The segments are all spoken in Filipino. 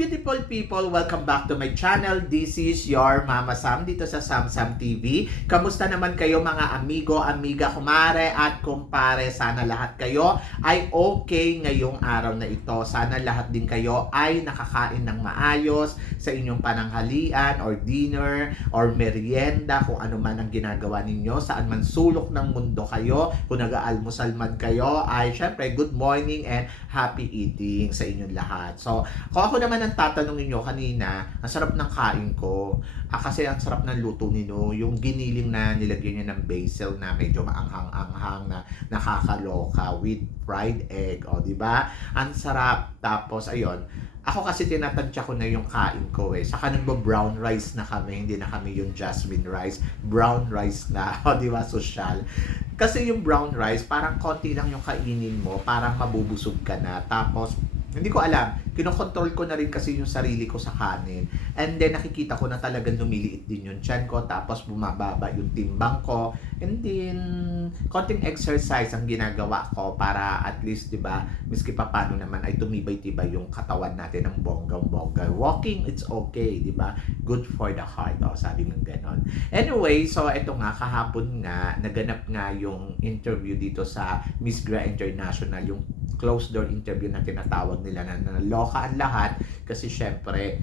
beautiful people! Welcome back to my channel. This is your Mama Sam dito sa Sam TV. Kamusta naman kayo mga amigo, amiga, kumare at kumpare? Sana lahat kayo ay okay ngayong araw na ito. Sana lahat din kayo ay nakakain ng maayos sa inyong pananghalian or dinner or merienda, kung ano man ang ginagawa ninyo, saan man sulok ng mundo kayo. Kung nag-aalmusal man kayo, ay syempre good morning and happy eating sa inyong lahat. So, kung ako naman ang tatanungin nyo kanina, ang sarap ng kain ko. Kasi ang sarap ng luto nino, yung giniling na nilagyan niya ng basil na medyo maanghang-anghang na nakakaloka with fried egg. O, di ba? Ang sarap. Tapos, ayun. Ako kasi tinatansya ko na yung kain ko eh. Saka nagbo-brown rice na kami, hindi na kami yung jasmine rice. Brown rice na, o di ba, social. Kasi yung brown rice, parang konti lang yung kainin mo, parang mabubusog ka na. Tapos, hindi ko alam, kinokontrol ko na rin kasi yung sarili ko sa kanin. And then nakikita ko na talagang lumiliit din yung tiyan ko, tapos bumababa yung timbang ko. And then, konting exercise ang ginagawa ko para at least, di ba, miski pa paano naman ay tumibay-tibay yung katawan natin ng bonggang-bongga. Walking, it's okay, di ba? Good for the heart, o sabi ng ganon. Anyway, so eto nga, kahapon nga, naganap nga yung interview dito sa Miss Gra International, yung closed door interview na tinatawag nila na naloka ang lahat kasi syempre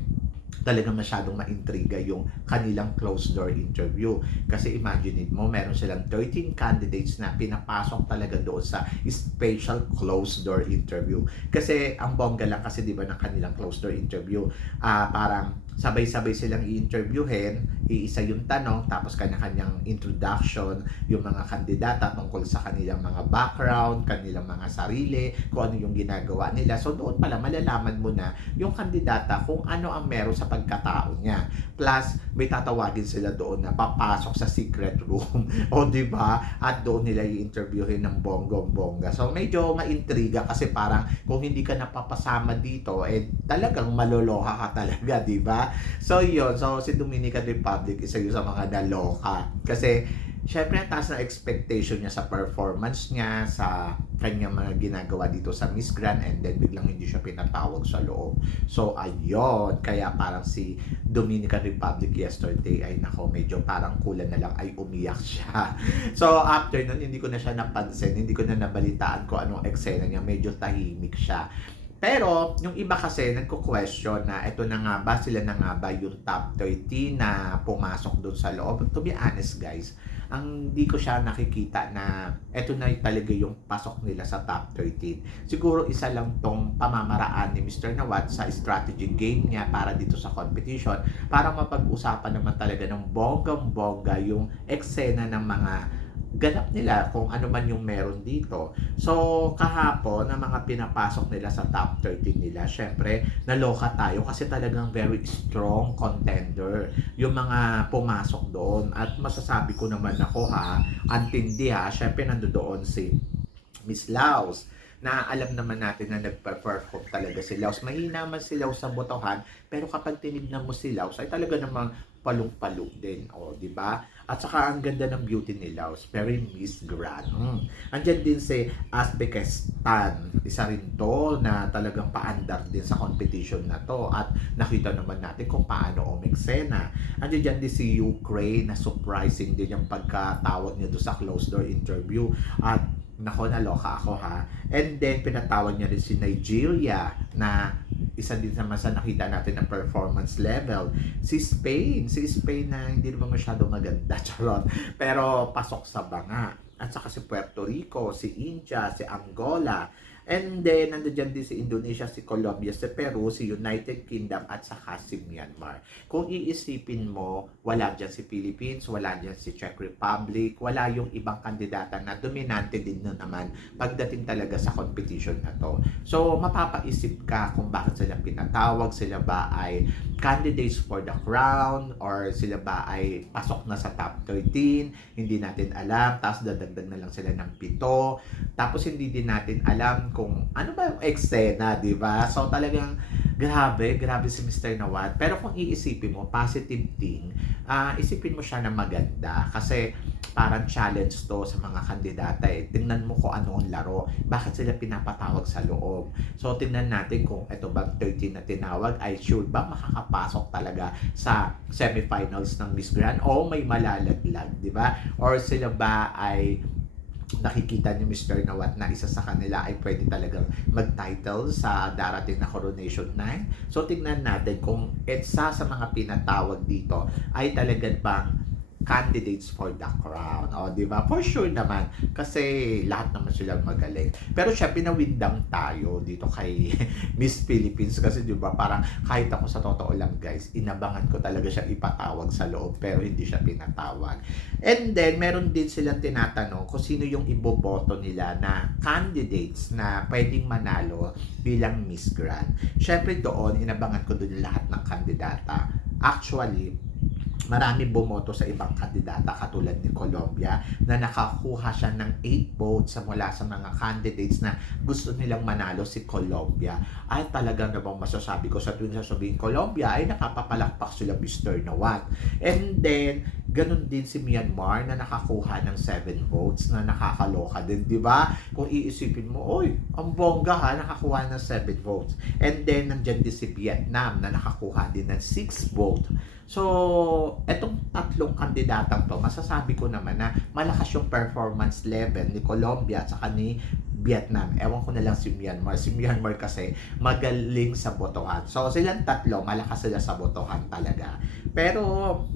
talagang masyadong maintriga yung kanilang closed door interview. Kasi imagine mo, meron silang 13 candidates na pinapasok talaga doon sa special closed door interview. Kasi ang bongga lang kasi di ba ng kanilang closed door interview, parang sabay-sabay silang i-interviewin, iisa yung tanong, tapos kanya-kanyang introduction, yung mga kandidata tungkol sa kanilang mga background, kanilang mga sarili, kung ano yung ginagawa nila. So doon pala malalaman mo na yung kandidata kung ano ang meron sa pagkatao niya. Plus, may tatawagin sila doon na papasok sa secret room. O di ba? At doon nila i-interviewin ng bonggong-bongga. So medyo maintriga kasi parang kung hindi ka napapasama dito, eh talagang maloloka ka talaga, di ba? So yun, so si Dominican Republic isa yun sa mga naloka. Kasi syempre ang taas na expectation niya sa performance niya, sa kanyang mga ginagawa dito sa Miss Grand, and then biglang hindi siya pinatawag sa loob. So ayun, kaya parang si Dominican Republic yesterday ay nako, medyo parang kulang na lang ay umiyak siya. So after nun, hindi ko na siya napansin, hindi ko na nabalitaan ko anong eksena niya, medyo tahimik siya. Pero, yung iba kasi nagko-question na ito na nga ba, sila na nga ba yung top 30 na pumasok doon sa loob. To be honest guys, ang di ko siya nakikita na ito na talaga yung pasok nila sa top 13. Siguro isa lang tong pamamaraan ni Mr. Nawat sa strategy game niya para dito sa competition, para mapag-usapan naman talaga ng bonggang-bongga yung eksena ng mga ganap nila, kung ano man yung meron dito. So, kahapon, na mga pinapasok nila sa top 13 nila, syempre, naloka tayo kasi talagang very strong contender yung mga pumasok doon. At masasabi ko naman ako antindi syempre nandoon si Miss Laos, na alam naman natin na nagpa-perform talaga si Laos. Mahina man si Laos sa botohan, pero kapag tinignan mo si Laos, ay talaga namang palong-palo din, o di ba? At saka ang ganda ng beauty ni Laos, very Miss Grand. Andiyan din si Uzbekistan, isa rin to na talagang paandar din sa competition na to, at nakita naman natin kung paano umeksena. Andiyan din si Ukraine, na surprising din yung pagkatawag niya doon sa closed door interview, at nako, naloka ako And then pinatawag niya rin si Nigeria, na isa din naman sa nakita natin na performance level. Si Spain na hindi naman masyado maganda, charot, pero pasok sa banga. At saka si Puerto Rico, si India, si Angola. And then, nandiyan din si Indonesia, si Colombia, si Peru, si United Kingdom, at saka si Myanmar. Kung iisipin mo, wala dyan si Philippines, wala dyan si Czech Republic, wala yung ibang kandidata na dominante din na naman pagdating talaga sa competition na to. So, mapapaisip ka kung bakit sila pinatawag, sila ba ay candidates for the crown, or sila ba ay pasok na sa top 13, hindi natin alam, tapos dadagdag na lang sila ng 7, tapos hindi din natin alam kung ano ba yung eksena, di ba? So talagang grabe si Mr. Nawat. Pero kung iisipin mo, positive thing, isipin mo siya na maganda. Kasi parang challenge to sa mga kandidata eh. Tingnan mo kung ano ang laro. Bakit sila pinapatawag sa loob? So, tingnan natin kung ito bang 13 na tinawag ay sure ba makakapasok talaga sa semifinals ng Miss Grand o may malalaglag, di ba? Or sila ba ay nakikita ni Mr. Nawat na isa sa kanila ay pwede talagang mag-title sa darating na Coronation 9. So, tignan natin kung isa sa mga pinatawag dito ay talagang bang candidates for the crown. O, di ba? For sure naman. Kasi lahat naman silang magaling. Pero siya, pinawindang tayo dito kay Miss Philippines. Kasi di ba, parang kahit ako sa totoo lang guys, inabangan ko talaga siya ipatawag sa loob. Pero hindi siya pinatawag. And then, meron din silang tinatanong kung sino yung iboboto nila na candidates na pwedeng manalo bilang Miss Grand. Syempre doon, inabangan ko doon lahat ng kandidata. Actually, marami bumoto sa ibang kandidata katulad ni Colombia na nakakuha siya ng 8 votes mula sa mga candidates na gusto nilang manalo si Colombia. Ay talaga namang masasabi ko sa tuwing sasabihin Colombia ay nakapapalakpak sila Mr. Nawat. And then, ganun din si Myanmar na nakakuha ng 7 votes na nakakaloka din, di ba? Kung iisipin mo, oy, ang bongga ha, nakakuha ng 7 votes. And then, nandyan din si Vietnam na nakakuha din ng 6 votes. So, etong tatlong kandidatang to, masasabi ko naman na malakas yung performance level ni Colombia at saka ni Vietnam. Ewan ko na lang si Myanmar. Si Myanmar kasi magaling sa botohan. So, silang tatlo, malakas sila sa botohan talaga. Pero,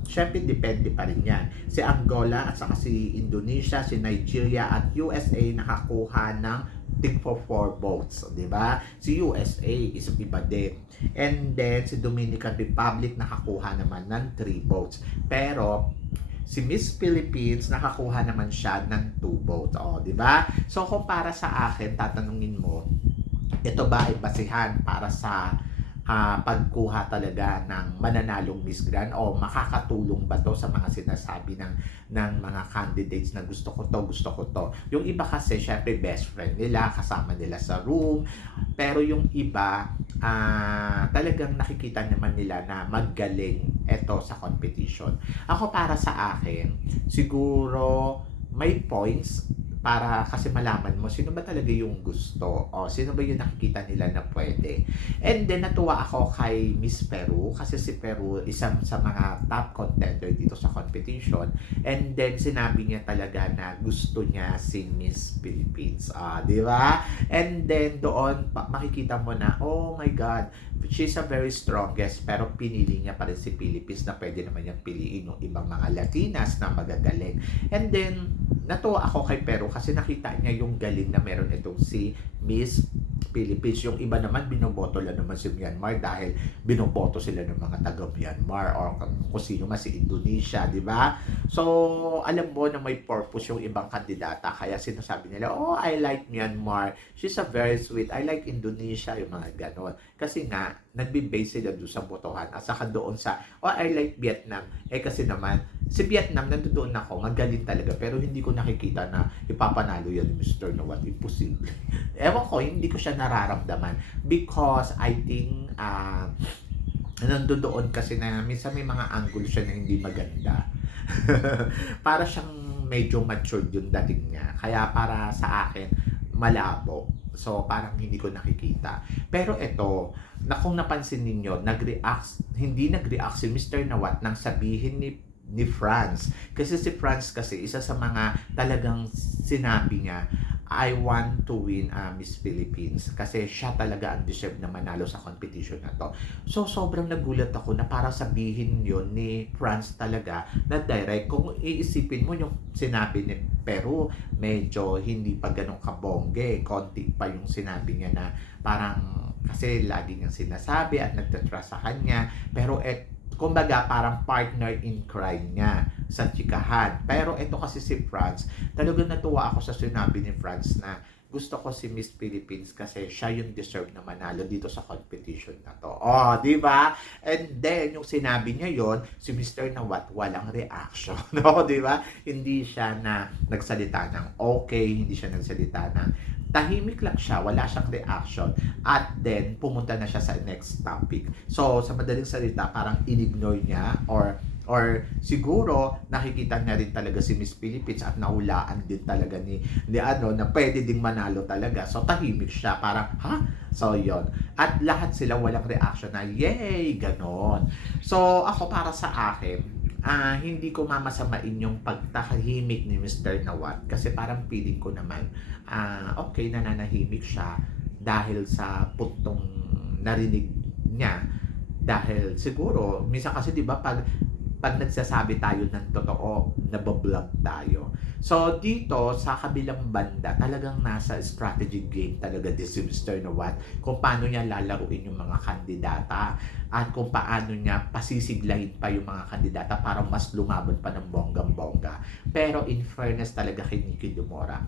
syempre, depende pa rin yan. Si Angola at saka si Indonesia, si Nigeria at USA nakakuha ng tig for 4 votes, di ba? Si USA is iba din. And then si Dominican Republic nakakuha naman ng 3 votes. Pero si Miss Philippines nakakuha naman siya ng 2 votes, di ba? So kung para sa akin tatanungin mo, ito ba ay basihan para sa pagkuha talaga ng mananalong Miss Grand o makakatulong ba to sa mga sinasabi ng mga candidates na gusto ko to. Yung iba kasi syempre best friend nila, kasama nila sa room, pero yung iba talagang nakikita naman nila na magaling ito sa competition. Ako para sa akin, siguro may points para kasi malaman mo sino ba talaga yung gusto o sino ba yung nakikita nila na pwede. And then natuwa ako kay Miss Peru kasi si Peru isang sa mga top contender dito sa competition, and then sinabi niya talaga na gusto niya si Miss Philippines, di ba? And then doon makikita mo na oh my God, she's a very strongest, pero pinili niya pa rin si Philippines na pwede naman niyang piliin yung ibang mga Latinas na magagaling. And then natuwa ako kay Peru kasi nakita niya yung galing na meron itong si Miss Philippines. Yung iba naman binoboto lang naman si Myanmar dahil binoboto sila ng mga taga Myanmar or kung sino man si Indonesia, di ba? So alam mo na may purpose yung ibang kandidata kaya sinasabi nila, oh I like Myanmar, she's a very sweet, I like Indonesia, yung mga ganon. Kasi nga nagbe-base sila doon sa botohan at saka doon sa oh I like Vietnam, kasi naman si Vietnam, nandoon ako, magaling talaga, pero hindi ko nakikita na ipapanalo yan ni Mr. Nawat. Imposible. Ewan ko, hindi ko siya nararamdaman because I think nandoon kasi na minsan may mga angle siya na hindi maganda. Para siyang medyo matured yung dating niya. Kaya para sa akin, malabo. So, parang hindi ko nakikita. Pero ito, na kung napansin ninyo, hindi nag-react si Mr. Nawat nang sabihin ni France. Kasi si France kasi isa sa mga talagang sinabi niya, I want to win Miss Philippines kasi siya talaga ang deserve na manalo sa competition na to. So sobrang nagulat ako na para sabihin yon ni France talaga na direct. Kung iisipin mo yung sinabi ni Peru, medyo hindi pa ganun kabongge. Konti pa yung sinabi niya na parang kasi lagi niyang sinasabi at nagtatrust sa kanya. Pero kumbaga parang partner in crime niya sa chikahan. Pero ito kasi si France, talagang natuwa ako sa sinabi ni France na gusto ko si Miss Philippines kasi siya yung deserve na manalo dito sa competition na to. Oh, di ba? And then, yung sinabi niya yon, si Mr. Nawat, walang reaction. No, di ba? Hindi siya na nagsalita ng okay, hindi siya nagsalita ng tahimik lang siya, wala siyang reaction, at then pumunta na siya sa next topic. So sa madaling salita, parang in-ignore niya or or siguro nakikita niya rin talaga si Miss Philippines at nahulaan din talaga ni ano na pwede ding manalo talaga. So tahimik siya, parang ha? So yon. At lahat sila walang reaction na yay, ganon. So ako para sa akin, hindi ko mamasamain yung pagtahimik ni Mr. Nawat kasi parang feeling ko naman okay, nananahimik siya dahil sa puntong narinig niya. Dahil siguro minsan kasi 'di ba pag nagsasabi tayo ng totoo, nabablog tayo. So, dito, sa kabilang banda, talagang nasa strategy game talaga this si Mr. Nawat kung paano niya lalaruin yung mga kandidata at kung paano niya pasisiglahin pa yung mga kandidata para mas lumaban pa ng bonggang-bongga. Pero in fairness talaga kay Nikki Dumora,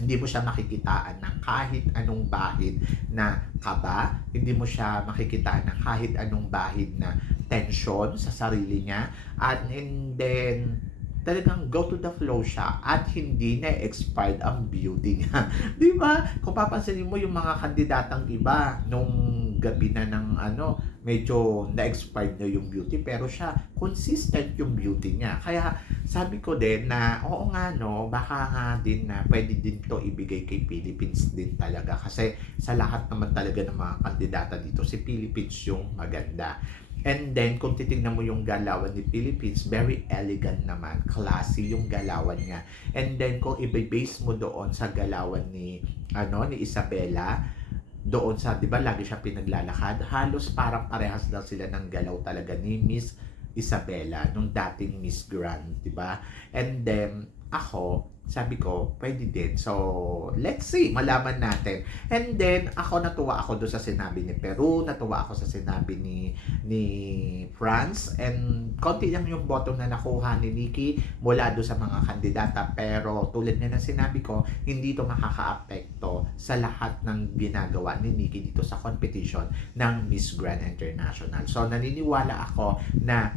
hindi mo siya makikitaan ng kahit anong bahid na kaba, hindi mo siya makikitaan ng kahit anong bahid na tension sa sarili niya, and then talagang go to the flow siya at hindi na expired ang beauty niya. Di ba? Kung papansinin mo yung mga kandidatang iba nung gabi na ng medyo na-expired na yung beauty pero siya consistent yung beauty niya. Kaya sabi ko din na oo nga baka nga din na pwede din to ibigay kay Philippines din talaga kasi sa lahat naman talaga ng mga kandidata dito si Philippines yung maganda. And then, kung titignan mo yung galawan ni Philippines, very elegant naman. Classy yung galawan niya. And then, kung i-base mo doon sa galawan ni Isabela, doon sa, di ba, lagi siya pinaglalakad, halos parang parehas lang sila ng galaw talaga ni Miss Isabela, nung dating Miss Grand, di ba? And then, ako, sabi ko, pwede din. So, let's see, malaman natin. And then, natuwa ako doon sa sinabi ni Peru, natuwa ako sa sinabi ni France, and konti lang yung boto na nakuha ni Nikki mula doon sa mga kandidata. Pero, tulad nga ng sinabi ko, hindi ito makaka-apekto sa lahat ng ginagawa ni Nikki dito sa competition ng Miss Grand International. So, naniniwala ako na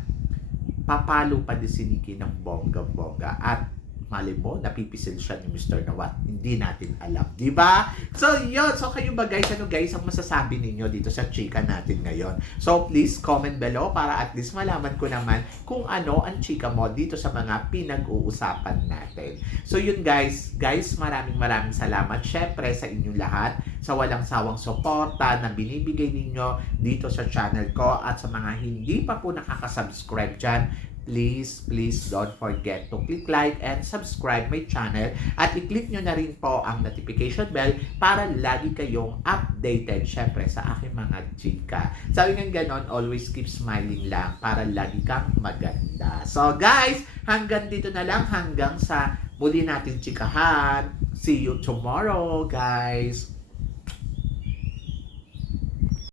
papalo pa din si Nikki ng bongga-bongga at mali mo, napipisil siya ni Mr. Nawat. Hindi natin alam. Di ba? So, yun. So, kayo ba guys? Ano guys ang masasabi ninyo dito sa chika natin ngayon? So, please comment below para at least malaman ko naman kung ano ang chika mo dito sa mga pinag-uusapan natin. So, yun guys. Guys, maraming salamat. Syempre sa inyong lahat sa walang sawang suporta na binibigay ninyo dito sa channel ko at sa mga hindi pa po nakaka-subscribe dyan. Please don't forget to click like and subscribe my channel at i-click nyo na rin po ang notification bell para lagi kayong updated syempre sa aking mga chika. Sabi nga ganon, always keep smiling lang para lagi kang maganda. So guys, hanggang dito na lang, hanggang sa muli natin chikahan. See you tomorrow guys!